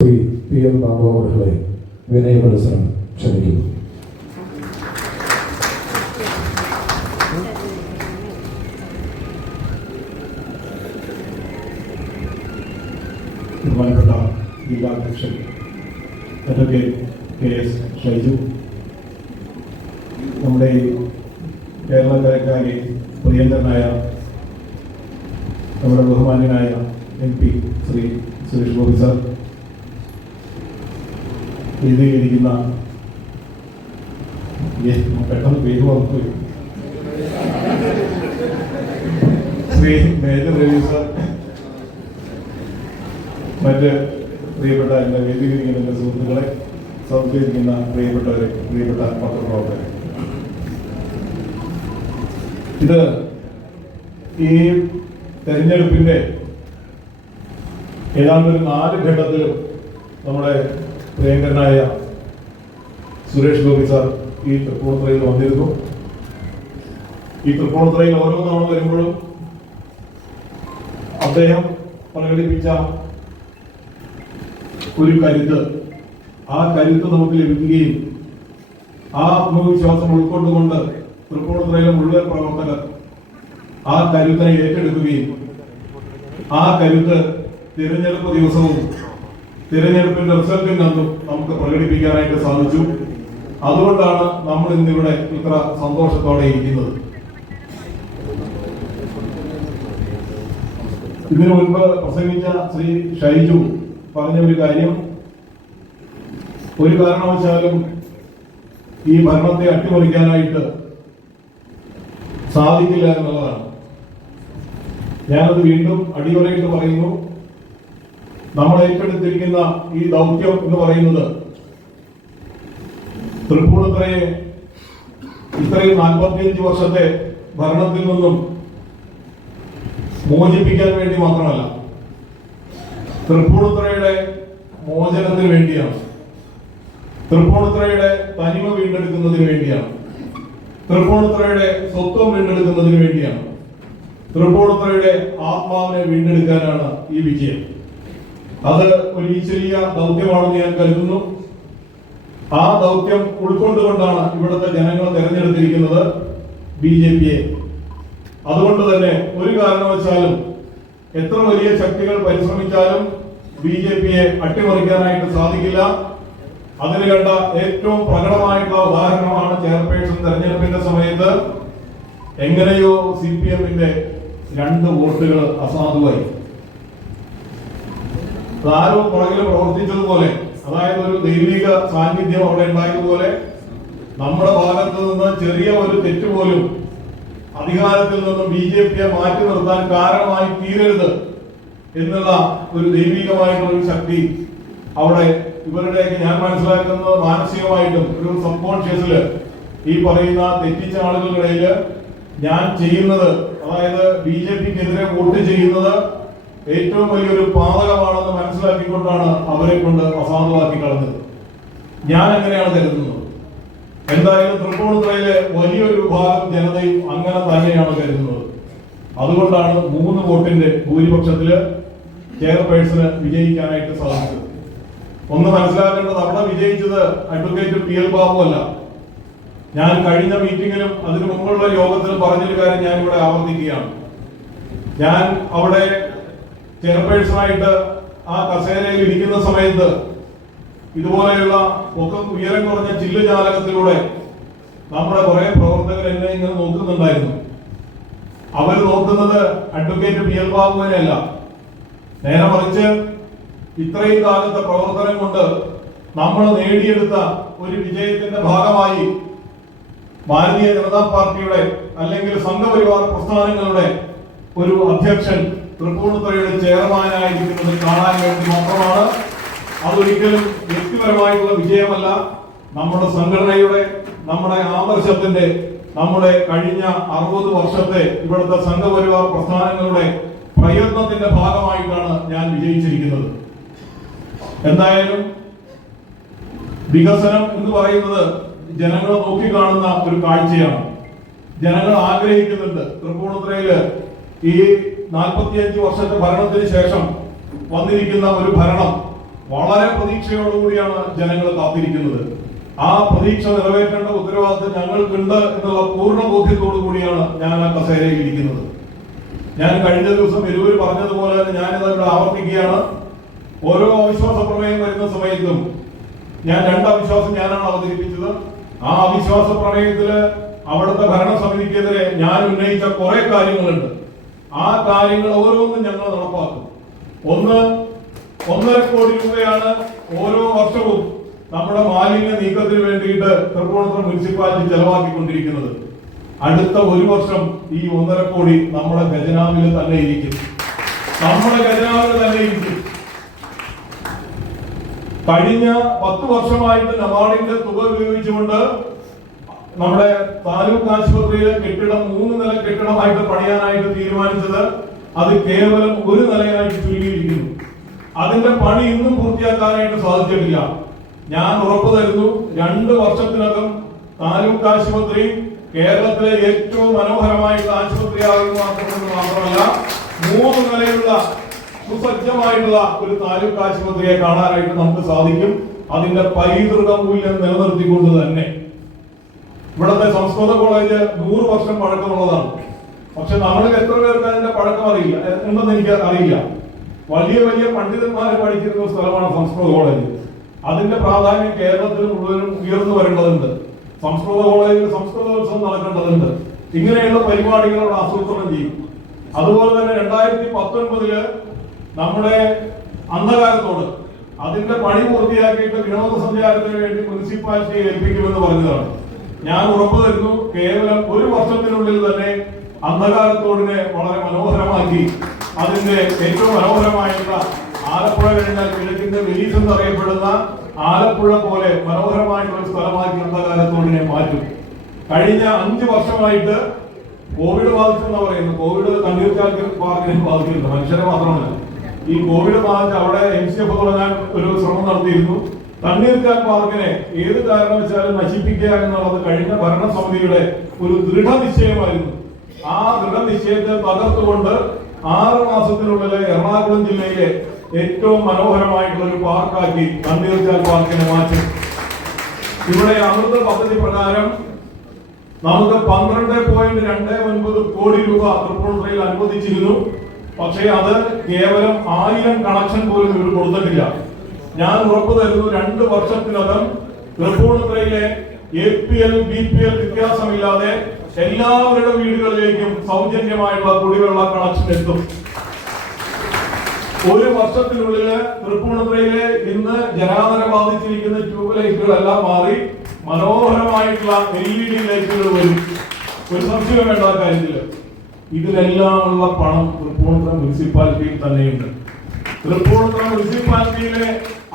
Shri P L Babu അവരുടെ വിനയപുരസ്സരം ക്ഷണിക്കുന്നു. ബഹുമാനപ്പെട്ട ജില്ലാധ്യക്ഷൻ അഡ്വക്കേറ്റ് കെ എസ് ഷൈജു, നമ്മുടെ കേരളക്കരക്കാരി പ്രിയങ്കരനായ നമ്മുടെ ബഹുമാന്യനായ MP ശ്രീ സുരേഷ് ഗോപി സാർ, എഴുതിയിരിക്കുന്ന പെട്ടെന്ന് പേര് വന്നു ശ്രീ മേജർ രവി സാർ, മറ്റ് പ്രിയപ്പെട്ട എൻ്റെ വേദിയിരിക്കുന്ന എൻ്റെ സുഹൃത്തുക്കളെ, സംസാരിക്കുന്ന പ്രിയപ്പെട്ടവരെ, പ്രിയപ്പെട്ട പത്രപ്രവർത്തകരെ, ഇത് ഈ തെരഞ്ഞെടുപ്പിന്റെ ഏതാണ്ട് ഒരു 4 ഘട്ടത്തിലും നമ്മുടെ പ്രിയങ്കരനായ സുരേഷ് ഗോപി സാർ ഈ തൃപ്പൂണിത്തുറയിൽ വന്നിരുന്നു. ഈ തൃപ്പൂണിത്തുറയിൽ ഓരോ തവണ വരുമ്പോഴും അദ്ദേഹം പ്രകടിപ്പിച്ച ഒരു കരുത്ത്, ആ കരുത്ത് നമുക്ക് ലഭിക്കുകയും ആ ആത്മവിശ്വാസം ഉൾക്കൊണ്ടുകൊണ്ട് തൃപ്പൂണിത്തുറയിലെ മുഴുവൻ പ്രവർത്തകർ ആ കരുത്തിനെ ഏറ്റെടുക്കുകയും ആ കരുത്ത് തിരഞ്ഞെടുപ്പ് ദിവസവും തിരഞ്ഞെടുപ്പിന്റെ റിസൾട്ടിൽ നിന്നും നമുക്ക് പ്രകടിപ്പിക്കാനായിട്ട് സാധിച്ചു. അതുകൊണ്ടാണ് നമ്മൾ ഇന്നിവിടെ ഇത്ര സന്തോഷത്തോടെ ഇരിക്കുന്നത്. ഇതിനു മുൻപ് പ്രസംഗിച്ച ശ്രീ ഷൈജു പറഞ്ഞ ഒരു കാര്യം, ഒരു കാരണവശാലും ഈ ഭരണത്തെ അട്ടിമറിക്കാനായിട്ട് സാധിക്കില്ല എന്നുള്ളതാണ്. ഞാനത് വീണ്ടും അടിയുറയിട്ട് പറയുന്നു. നമ്മൾ ഏറ്റെടുത്തിരിക്കുന്ന ഈ ദൗത്യം എന്ന് പറയുന്നത് തൃപ്പൂണിത്തുറയെ ഇത്രയും 45 വർഷത്തെ ഭരണത്തിൽ നിന്നും മോചിപ്പിക്കാൻ വേണ്ടി മാത്രമല്ല, തൃപ്പൂണിത്തുറയുടെ മോചനത്തിന് വേണ്ടിയാണ്, തൃപ്പൂണിത്തുറയുടെ തനിമ വീണ്ടെടുക്കുന്നതിന് വേണ്ടിയാണ്, തൃപ്പൂണിത്തുറയുടെ സ്വത്വം വീണ്ടെടുക്കുന്നതിന് വേണ്ടിയാണ്, തൃപ്പൂണിത്തുറയുടെ ആത്മാവിനെ വീണ്ടെടുക്കാനാണ് ഈ വിജയം. അത് ഒരു ഈശ്വരീയ ദൗത്യമാണെന്ന് ഞാൻ കരുതുന്നു. ആ ദൗത്യം ഉൾക്കൊണ്ടുകൊണ്ടാണ് ഇവിടുത്തെ ജനങ്ങൾ തെരഞ്ഞെടുത്തിരിക്കുന്നത് BJPയെ. അതുകൊണ്ട് തന്നെ ഒരു കാരണവശാലും എത്ര വലിയ ശക്തികൾ പരിശ്രമിച്ചാലും BJPയെ അട്ടിമറിക്കാനായിട്ട് സാധിക്കില്ല. അതിന് കണ്ട ഏറ്റവും പ്രകടമായിട്ടുള്ള ഉദാഹരണമാണ് ചെയർപേഴ്സൺ തെരഞ്ഞെടുപ്പിന്റെ സമയത്ത് എങ്ങനെയോ CPMന്റെ 2 വോട്ടുകൾ അസാധുവായി. ആരോ പുറകിൽ പ്രവർത്തിച്ചതുപോലെ, അതായത് ഒരു ദൈവിക സാന്നിധ്യം അവിടെ ഉണ്ടായതുപോലെ, നമ്മുടെ ഭാഗത്ത് നിന്ന് ചെറിയ ഒരു തെറ്റ് പോലും അധികാരത്തിൽ നിന്നും BJPയെ മാറ്റി നിർത്താൻ കാരണമായി തീരരുത് എന്നുള്ള ഒരു ദൈവികമായിട്ടുള്ള ഒരു ശക്തി അവിടെ ഇവരുടെയൊക്കെ ഞാൻ മനസ്സിലാക്കുന്നത് മാനസികമായിട്ടും ഒരു സബ് കോൺഷ്യസില് ഈ പറയുന്ന തെറ്റിച്ച ആളുകളുടെ ഞാൻ ചെയ്യുന്നത്, അതായത് BJPക്കെതിരെ വോട്ട് ചെയ്യുന്നത് ഏറ്റവും വലിയൊരു പാതകമാണെന്ന് മനസ്സിലാക്കിക്കൊണ്ടാണ് അവരെ കൊണ്ട് അസാധുവാക്കി കളഞ്ഞത്. ഞാൻ എങ്ങനെയാണ് കരുതുന്നത്. എന്തായാലും തൃപ്പൂണിത്തുറയിലെ വലിയൊരു വിഭാഗം ജനതയും അങ്ങനെ തന്നെയാണ് കരുതുന്നത്. അതുകൊണ്ടാണ് 3 വോട്ടിന്റെ ഭൂരിപക്ഷത്തില് ചെയർപേഴ്സണ് വിജയിക്കാനായിട്ട് സാധിച്ചത്. ഒന്ന് മനസ്സിലാക്കേണ്ടത്, അവിടെ വിജയിച്ചത് അഡ്വക്കേറ്റ് PL ബാബു അല്ല. ഞാൻ കഴിഞ്ഞ മീറ്റിംഗിലും അതിനു മുമ്പുള്ള യോഗത്തിലും പറഞ്ഞൊരു കാര്യം ഞാൻ ഇവിടെ ആവർത്തിക്കുകയാണ്. ഞാൻ അവിടെ ചെയർപേഴ്സണായിട്ട് ആ കസേരയിൽ ഇരിക്കുന്ന സമയത്ത് ഇതുപോലെയുള്ള ഉയരം കുറഞ്ഞ ചില്ലുജാലകത്തിലൂടെ നമ്മുടെ കുറെ പ്രവർത്തകർ എന്നെ ഇങ്ങനെ നോക്കുന്നുണ്ടായിരുന്നു. അവർ നോക്കുന്നത് അഡ്വക്കേറ്റ് PL ബാബുവിനെയല്ല, നേരെ മറിച്ച് ഇത്രയും കാലത്തെ പ്രവർത്തനം കൊണ്ട് നമ്മൾ നേടിയെടുത്ത ഒരു വിജയത്തിന്റെ ഭാഗമായി ഭാരതീയ ജനതാ പാർട്ടിയുടെ അല്ലെങ്കിൽ സംഘപരിവാർ പ്രസ്ഥാനങ്ങളുടെ ഒരു അധ്യക്ഷൻ തൃപ്പൂണിത്തുറയുടെ ചെയർമാനായിരിക്കുന്നത് കാണാൻ വേണ്ടി മാത്രമാണ്. അതൊരിക്കലും വ്യക്തിപരമായിട്ടുള്ള വിജയമല്ല, നമ്മുടെ സംഘടനയുടെ, നമ്മുടെ ആദർശത്തിന്റെ, നമ്മുടെ കഴിഞ്ഞ 60 വർഷത്തെ ഇവിടുത്തെ സംഘപരിവാർ പ്രസ്ഥാനങ്ങളുടെ പ്രയത്നത്തിന്റെ ഭാഗമായിട്ടാണ് ഞാൻ വിജയിച്ചിരിക്കുന്നത്. എന്തായാലും വികസനം എന്ന് പറയുന്നത് ജനങ്ങൾ നോക്കിക്കാണുന്ന ഒരു കാഴ്ചയാണ്. ജനങ്ങൾ ആഗ്രഹിക്കുന്നുണ്ട് തൃപ്പൂണിത്തുറയില് ഈ 45 വർഷത്തെ ഭരണത്തിന് ശേഷം വന്നിരിക്കുന്ന ഒരു ഭരണം വളരെ പ്രതീക്ഷയോടുകൂടിയാണ് ജനങ്ങൾ കാത്തിരിക്കുന്നത്. ആ പ്രതീക്ഷ നിറവേറ്റേണ്ട ഉത്തരവാദിത്വം ഞങ്ങൾക്കുണ്ട് എന്നുള്ള പൂർണ്ണ ബോധ്യത്തോടു കൂടിയാണ് ഞാൻ ആ കസേരയിൽ ഇരിക്കുന്നത്. ഞാൻ കഴിഞ്ഞ ദിവസം ഇരുവർ പറഞ്ഞതുപോലെ തന്നെ ഞാനിത് ഇവിടെ ആവർത്തിക്കുകയാണ്. ഓരോ അവിശ്വാസ പ്രമേയം വരുന്ന സമയത്തും ഞാൻ 2 അവിശ്വാസം ഞാനാണ് അവതരിപ്പിച്ചത്. ആ അവിശ്വാസ പ്രമേയത്തില് അവിടുത്തെ ഭരണസമിതിക്കെതിരെ ഞാൻ ഉന്നയിച്ച കുറെ കാര്യങ്ങളുണ്ട്. ആ കാര്യങ്ങൾ ഓരോന്നും ഞങ്ങൾ നടപ്പാക്കും. 1.5 കോടി രൂപയാണ് ഓരോ വർഷവും നമ്മുടെ മാലിന്യ നീക്കത്തിന് വേണ്ടിയിട്ട് തൃപ്പൂണിത്തുറ മുനിസിപ്പാലിറ്റി ചെലവാക്കിക്കൊണ്ടിരിക്കുന്നത്. അടുത്ത 1 വർഷം ഈ 1.5 കോടി നമ്മുടെ ഖജനാവിൽ തന്നെ ഇരിക്കും. കഴിഞ്ഞ 10 വർഷമായിട്ട് നബാർഡിന്റെ തുക ഉപയോഗിച്ചുകൊണ്ട് നമ്മുടെ താലൂക്ക് ആശുപത്രിയിലെ കെട്ടിടം 3 നില കെട്ടിടമായിട്ട് പണിയാനായിട്ട് തീരുമാനിച്ചത് അത് കേവലം 1 നിലയായിട്ട് ചുരുങ്ങിയിരിക്കുന്നു. അതിന്റെ പണി ഇന്നും പൂർത്തിയാക്കാനായിട്ട് സാധിച്ചിട്ടില്ല. ഞാൻ ഉറപ്പു തരുന്നു, 2 വർഷത്തിനകം താലൂക്ക് ആശുപത്രി കേരളത്തിലെ ഏറ്റവും മനോഹരമായിട്ടുള്ള ആശുപത്രിയാകുന്നു. മാത്രമല്ല 3 നിലയുള്ള സുസജ്ജമായിട്ടുള്ള ഒരു താലൂക്ക് ആശുപത്രിയെ കാണാനായിട്ട് നമുക്ക് സാധിക്കും. അതിന്റെ പൈതൃക മൂല്യം നിലനിർത്തിക്കൊണ്ട് തന്നെ. ഇവിടുത്തെ സംസ്കൃത കോളേജ് 100 വർഷം പഴക്കമുള്ളതാണ്. പക്ഷെ നമ്മൾക്ക് എത്ര പേർക്ക് അതിന്റെ പഴക്കം അറിയില്ല ഉണ്ടെന്ന് എനിക്ക് അറിയില്ല. വലിയ വലിയ പണ്ഡിതന്മാർ പഠിച്ചിരുന്ന സ്ഥലമാണ് സംസ്കൃത കോളേജ്. അതിന്റെ പ്രാധാന്യം കേരളത്തിൽ മുഴുവനും ഉയർന്നു വരേണ്ടതുണ്ട്. സംസ്കൃത കോളേജിൽ സംസ്കൃതോത്സവം നടക്കേണ്ടതുണ്ട്. ഇങ്ങനെയുള്ള പരിപാടികളോട് ആസൂത്രണം ചെയ്യും. അതുപോലെ തന്നെ 2019 നമ്മുടെ അന്ധകാരത്തോട് അതിന്റെ പണി പൂർത്തിയാക്കിയിട്ട് വിനോദസഞ്ചാരത്തിന് വേണ്ടി മുനിസിപ്പാലിറ്റിയെ ഏൽപ്പിക്കുമെന്ന് പറഞ്ഞതാണ്. ഞാൻ ഉറപ്പു തരുന്നു, കേവലം 1 വർഷത്തിനുള്ളിൽ തന്നെ അന്ധകാരത്തോടിനെ വളരെ മനോഹരമാക്കി അതിന്റെ ഏറ്റവും മനോഹരമായിട്ടുള്ള ആലപ്പുഴ കഴിഞ്ഞാൽ കിഴക്കിന്റെ വെലീസ് എന്നറിയപ്പെടുന്ന ആലപ്പുഴ പോലെ മനോഹരമായിട്ടുള്ള ഒരു സ്ഥലമാക്കി അന്ധകാരത്തോടിനെ മാറ്റും. കഴിഞ്ഞ 5 വർഷമായിട്ട് കോവിഡ് ബാധിച്ചെന്ന് പറയുന്നു. കോവിഡ് തണ്ണീർക്കാൽ പാർക്കിനെ ബാധിച്ചിട്ടുണ്ട്, മനുഷ്യരെ മാത്രമല്ല. ഈ കോവിഡ് ബാധിച്ച് അവിടെ MCF തുടങ്ങാൻ ഒരു ശ്രമം നടത്തിയിരുന്നു. തണ്ണീർക്കാൽ പാർക്കിനെ ഏത് കാരണവശാലും നശിപ്പിക്കുക എന്നുള്ളത് കഴിഞ്ഞ ഭരണസമിതിയുടെ ഒരു ദൃഢനിശ്ചയമായിരുന്നു. ആ ദൃഢനിശ്ചയത്തെ തകർത്തുകൊണ്ട് 6 മാസത്തിനുള്ളിൽ എറണാകുളം ജില്ലയിലെ ഏറ്റവും മനോഹരമായിട്ടുള്ള ഒരു പാർക്കാക്കി തണ്ണീർക്കാൽ പാർക്കിനെ മാറ്റും. ഇവിടെ അമൃത പദ്ധതി പ്രകാരം നമുക്ക് 12.29 കോടി രൂപ തൃപ്പൂണിത്തുറയിൽ അനുവദിച്ചിരുന്നു. പക്ഷേ അത് കേവലം 1000 കണക്ഷൻ പോലും ഇവർ കൊടുത്തിട്ടില്ല. ഞാൻ ഉറപ്പു തരുന്നു, 2 വർഷത്തിനകം തൃപ്പൂണിത്തുറയിലെ APL BPL വ്യത്യാസമില്ലാതെ എല്ലാവരുടെ വീടുകളിലേക്കും സൗജന്യമായിട്ടുള്ള കുടിവെള്ള കണക്ഷൻ എത്തും. 1 വർഷത്തിനുള്ളിൽ തൃപ്പൂണിത്തുറയിലെ ഇന്ന് ജനാദര ബാധിച്ചിരിക്കുന്ന ട്യൂബ് ലൈറ്റുകളെല്ലാം മാറി മനോഹരമായിട്ടുള്ള LED ലൈറ്റുകൾ വരും. ഒരു സംശയം വേണ്ട കാര്യത്തില്. ഇതിനെല്ലാമുള്ള പണം തൃപ്പൂണിത്തുറ മുനിസിപ്പാലിറ്റിയിൽ തന്നെയുണ്ട്. തൃപ്പൂണിത്തുറ മുനിസിപ്പാലിറ്റിയിലെ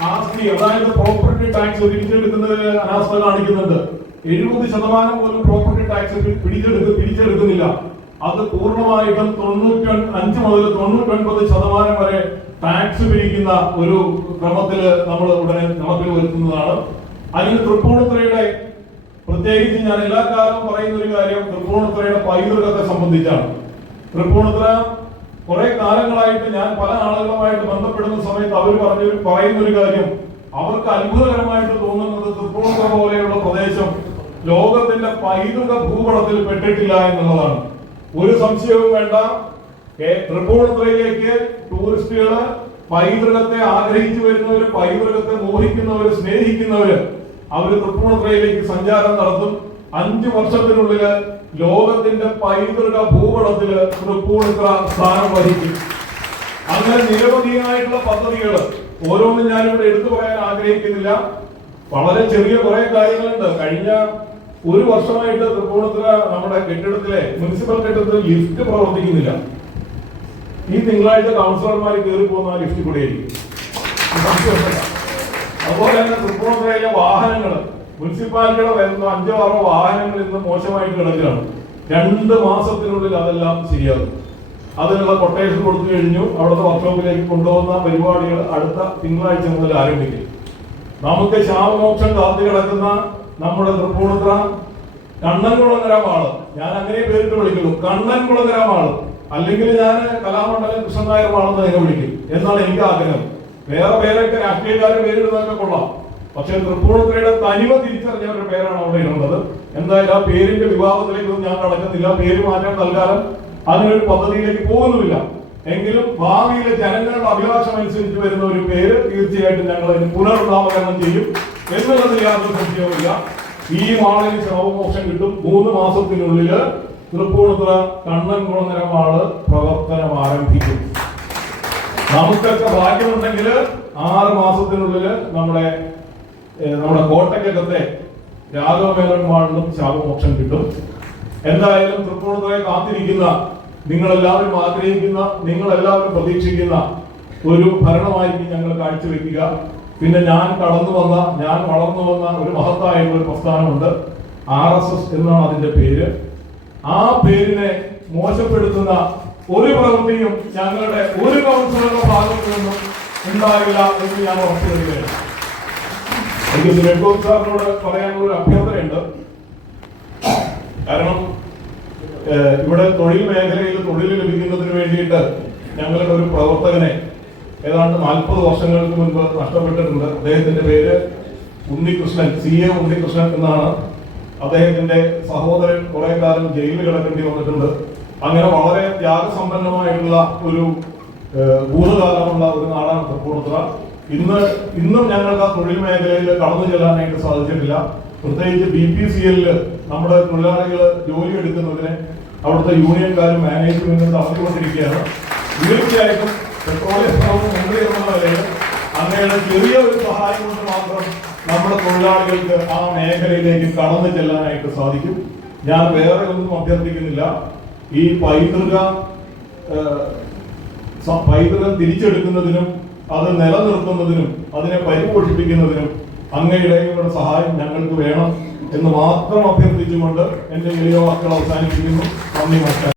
ആസ്തി, അതായത് പ്രോപ്പർട്ടി ടാക്സ് പിടിച്ചെടുക്കുന്നതിൽ അനാസ്ഥ കാണിക്കുന്നുണ്ട്. 70% പോലും പ്രോപ്പർട്ടി ടാക്സ് പിടിച്ചെടുക്കുന്നില്ല. അത് പൂർണ്ണമായിട്ടും 95 മുതൽ 99% വരെ ടാക്സ് പിരിക്കുന്ന ഒരു ക്രമത്തില് നമ്മൾ ഉടനെ നടപ്പിൽ വരുത്തുന്നതാണ്. അതിന് തൃപ്പൂണിത്തുറയുടെ പ്രത്യേകിച്ച് ഞാൻ എല്ലാ കാലവും പറയുന്ന ഒരു കാര്യം തൃപ്പൂണിത്തുറയുടെ പൈതൃകത്തെ സംബന്ധിച്ചാണ്. തൃപ്പൂണിത്തുറ കുറെ കാലങ്ങളായിട്ട് ഞാൻ പല ആളുകളുമായിട്ട് ബന്ധപ്പെടുന്ന സമയത്ത് അവർ പറയുന്ന ഒരു കാര്യം, അവർക്ക് അത്ഭുതകരമായിട്ട് തോന്നുന്നത് തൃപ്പൂണിത്തുറ പോലെയുള്ള പ്രദേശം ലോകത്തിന്റെ പൈതൃക ഭൂപടത്തിൽ പെട്ടിട്ടില്ല എന്നുള്ളതാണ്. ഒരു സംശയവും വേണ്ട. തൃപ്പൂണിത്തുറയിലേക്ക് ടൂറിസ്റ്റുകള് പൈതൃകത്തെ ആഗ്രഹിച്ചു വരുന്നവര്, പൈതൃകത്തെ മോഹിക്കുന്നവര്, സ്നേഹിക്കുന്നവര് അവര് തൃപ്പൂണിത്തുറയിലേക്ക് സഞ്ചാരം നടത്തും. 5 വർഷത്തിനുള്ളിൽ ലോകത്തിന്റെ പൈതൃക ഭൂപടത്തില് തൃപ്പൂണിത്തുറ സ്ഥാനം വഹിക്കും. അങ്ങനെ നിരവധിയായിട്ടുള്ള പദ്ധതികൾ ഓരോന്നും ഞാനിവിടെ എടുത്തു പറയാൻ ആഗ്രഹിക്കുന്നില്ല. വളരെ ചെറിയ കുറെ കാര്യങ്ങളുണ്ട്. കഴിഞ്ഞ 1 വർഷമായിട്ട് തൃപ്പൂണിത്തുറ നമ്മുടെ കെട്ടിടത്തിലെ മുനിസിപ്പൽ കെട്ടിടത്തിൽ ലിഫ്റ്റ് പ്രവർത്തിക്കുന്നില്ല. ഈ തിങ്കളാഴ്ച കൗൺസിലർമാർ കയറി പോകുന്ന ലിഫ്റ്റ് കൂടെയായിരിക്കും. അതുപോലെ തന്നെ തൃപ്പൂണിത്തുറയിലെ വാഹനങ്ങൾ മുനിസിപ്പാലിറ്റിയുടെ വരുന്ന 5-6 വാഹനങ്ങൾ ഇന്ന് മോശമായിട്ട് കിടക്കുകയാണ്. 2 മാസത്തിനുള്ളിൽ അതെല്ലാം ശരിയാകും. അതിനുള്ള കൊട്ടേഷൻ കൊടുത്തു കഴിഞ്ഞു. അവിടുത്തെ വർക്ക്ഷോപ്പിലേക്ക് കൊണ്ടുപോകുന്ന പരിപാടികൾ അടുത്ത തിങ്കളാഴ്ച മുതൽ ആരംഭിക്കും. നമുക്ക് ശാപമോക്ഷം കാത്തു കിടക്കുന്ന നമ്മുടെ തൃപ്പൂണിത്തുറ കണ്ണൻകുളങ്ങര മാള്, ഞാൻ അങ്ങനെ പേരിട്ട് വിളിക്കുള്ളൂ, കണ്ണൻകുളങ്ങര മാള്, അല്ലെങ്കിൽ ഞാൻ കലാമണ്ഡലം കൃഷ്ണൻ നായർ മാളെന്ന് അതിനെ വിളിക്കും എന്നാണ് എനിക്ക് ആഗ്രഹം. വേറെ പേരൊക്കെ രാഷ്ട്രീയക്കാരെ പേരിടുന്നതൊക്കെ കൊള്ളാം, പക്ഷെ തൃപ്പൂണിത്തുറയുടെ തനിമ തിരിച്ചറിഞ്ഞ ഒരു പേരാണ് അവിടെ ഇടുന്നത്. എന്തായാലും ആ പേരിന്റെ വിവാദത്തിലേക്കൊന്നും ഞാൻ കടക്കുന്നില്ല. പേര് മാറ്റാൻ തൽക്കാലം അതിനൊരു പദ്ധതിയിലേക്ക് പോകുന്നുമില്ല. എങ്കിലും ഭാവിയിലെ ജനങ്ങളുടെ അഭിലാഷം അനുസരിച്ച് വരുന്ന ഒരു പേര് തീർച്ചയായിട്ടും ഞങ്ങൾ അതിന് പുനർനാമകരണം ചെയ്യും എന്നുള്ളതിൽ യാതൊരു സംശയവുമില്ല. ഈ മാളിന് ശവമോക്ഷം കിട്ടും. 3 മാസത്തിനുള്ളിൽ തൃപ്പൂണിത്തുറ കണ്ണൻകുളങ്ങര മാള് പ്രവർത്തനം ആരംഭിക്കും. നമുക്കൊക്കെ ഭാഗ്യമുണ്ടെങ്കിൽ 6 മാസത്തിനുള്ളിൽ നമ്മുടെ കോട്ടയ്ക്കകത്തെ രാഘവമേനോൻ മാളിലും ശവമോക്ഷം കിട്ടും. എന്തായാലും തൃപ്പൂണിത്തുറയെ കാത്തിരിക്കുന്ന, നിങ്ങളെല്ലാവരും ആഗ്രഹിക്കുന്ന, നിങ്ങളെല്ലാവരും പ്രതീക്ഷിക്കുന്ന ഒരു ഭരണമായിരിക്കും ഞങ്ങൾ കാഴ്ചവെക്കുക. പിന്നെ ഞാൻ വളർന്നു വന്ന ഒരു മഹത്തായ ഒരു പ്രസ്ഥാനമുണ്ട്, RSS എന്നാണ് അതിന്റെ പേര്. ആ പേരിനെ മോശപ്പെടുത്തുന്ന ഒരു പ്രവൃത്തിയും ഞങ്ങളുടെ ഒരു കൗൺസിലറുടെ ഭാഗത്തു നിന്നും ഉണ്ടാകില്ല എന്ന് ഞാൻ ഉറപ്പു തരികയാണ്. എനിക്ക് സുരേഷ് ഗോപി സാറിനോട് പറയാനുള്ള ഒരു അഭ്യർത്ഥനയുണ്ട്. കാരണം ഇവിടെ തൊഴിൽ മേഖലയിൽ തൊഴിൽ ലഭിക്കുന്നതിന് വേണ്ടിയിട്ട് ഞങ്ങളുടെ ഒരു പ്രവർത്തകനെ ഏതാണ്ട് 40 വർഷങ്ങൾക്ക് മുൻപ് നഷ്ടപ്പെട്ടിട്ടുണ്ട്. അദ്ദേഹത്തിന്റെ പേര് ഉണ്ണികൃഷ്ണൻ, CA ഉണ്ണികൃഷ്ണൻ എന്നാണ്. അദ്ദേഹത്തിന്റെ സഹോദരൻ കുറെ കാലം ജയിലിൽ കിടക്കേണ്ടി വന്നിട്ടുണ്ട്. അങ്ങനെ വളരെ ത്യാഗസമ്പന്നമായിട്ടുള്ള ഒരു ഭൂതകാലമുള്ള ഒരു നാടാണ് തൃപ്പൂണിത്തുറ. ഇന്നും ഞങ്ങൾക്ക് ആ തൊഴിൽ മേഖലയിൽ കടന്നു ചെല്ലാനായിട്ട് സാധിച്ചിട്ടില്ല. പ്രത്യേകിച്ച് BPCL നമ്മുടെ തൊഴിലാളികൾ ജോലി എടുക്കുന്നതിന് അവിടുത്തെ യൂണിയൻകാരും മാനേജ്മെന്റും തടഞ്ഞുകൊണ്ടിരിക്കുകയാണ്. തീർച്ചയായിട്ടും പെട്രോളിയം മന്ത്രി എന്നുള്ള നിലയിൽ അങ്ങനെയുള്ള ചെറിയ ഒരു സഹായം കൊണ്ട് മാത്രം നമ്മുടെ തൊഴിലാളികൾക്ക് ആ മേഖലയിലേക്ക് കടന്നു ചെല്ലാനായിട്ട് സാധിക്കും. ഞാൻ വേറെ ഒന്നും അഭ്യർത്ഥിക്കുന്നില്ല. ഈ പൈതൃകം തിരിച്ചെടുക്കുന്നതിനും അത് നിലനിർത്തുന്നതിനും അതിനെ പരിപോഷിപ്പിക്കുന്നതിനും അങ്ങയുടെ സഹായം ഞങ്ങൾക്ക് വേണം എന്ന് മാത്രം അഭ്യർത്ഥിച്ചുകൊണ്ട് എന്റെ എളിയ വാക്കുകൾ അവസാനിപ്പിക്കുന്നു. നന്ദി, നമസ്കാരം.